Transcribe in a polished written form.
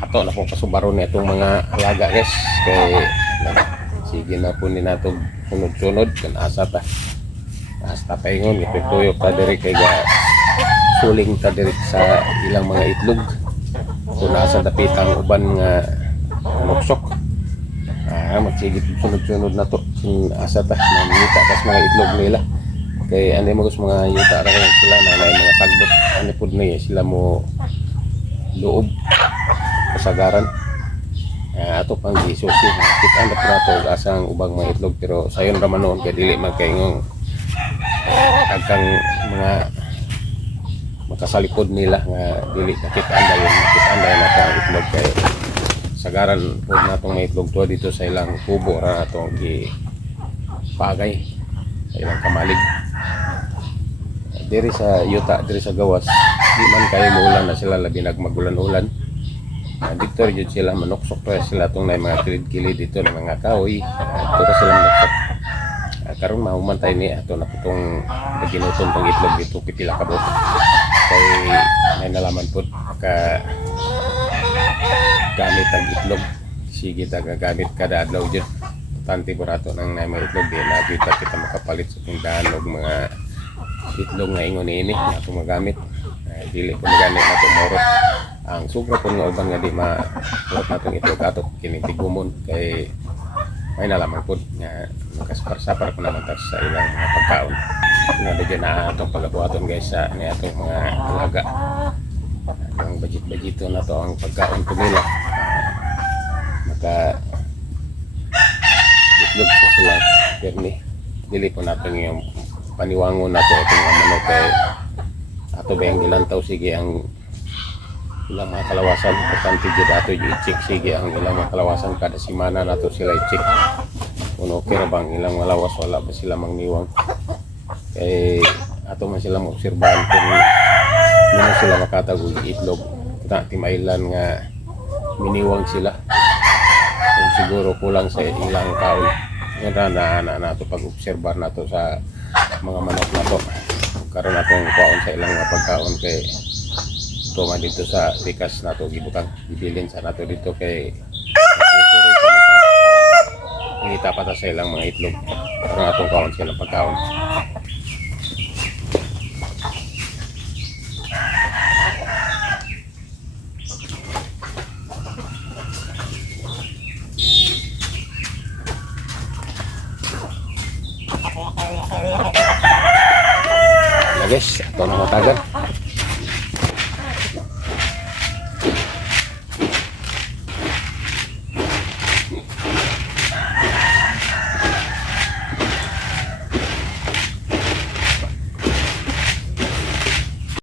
ato na po kasubaron na itong mga alaga guys. Kay sige na po ni nato sunod-sunod kan asa ta. Hasta paingon ipituyok ta diri kay suling ta diri sa ilang mga itlog. Kung nasa dapit ang uban nga luksok. Magsigit sunod-sunod na to. Asa ta namita tas mga itlog nila. Kay ano mo gusto mga yuta ra kay sila na mga sagbot. Ano pud na sila mo loob kasagaran. Ato pang gisusi kita na prato asang ubang mga itlog pero sayon ra man noon kay dili magkaingong agkang mga makasalikod nila nga dili nakita anday na ta itlog kay sagaran pud natong mga itlog to dito sa ilang kubo ra natong gi pagay sa ilang kamalig diri sa yuta diri sa gawas di man kayo muulan na sila labi nagmagulan-ulan. Dito rin sila manuksok pa sila itong na mga kilid-kilid dito ng mga kahoy. Ito sila manuksok. Karoon mahumantay ni ito na itong naginutom pang itlog dito pitila kabot. Kaya may nalaman po gamit ang itlog. Sige gamit kada adlaw dyan. Tanti po rato ng mga itlog din na kita makapalit sa tindahan o mga itlog nga ingon ini na itong magamit. Dili po magamit na itong moro. Ang sugra po nga uban nga di makulot natong itlog ato kinitigumon kay may nalaman po nga nakaspar-sapar po naman sa ilang mga pagkaon nga dyan na itong pagabuhaton guys sa itong mga alaga ang budget-budgeto na to ang pagkaon po nila maka itlog po sila perni dili po natin yung paniwangon na to itong manok kay ato ba yung gilantaw sige ang ilang mga kalawasan importante dyan ato yung i-check sige ang ilang mga kalawasan kada simana nato sila i-check kung okay na bang ilang malawas wala ba sila mangniwang kaya ato man sila maobserbahan kung hindi sila makatagog itlog timailan nga miniwang sila kung siguro kulang sa ilang kaon yan na nato pag-obserbar nato sa mga manok nato karon atong kuwaon sa ilang mga pagkaon kay tuma dito sa pikas nato gibutang ibilin sa nato dito kay ngita pa ta sa ilang mga itlog karon atong kuwaon sila pagkaon guys, ito na matagal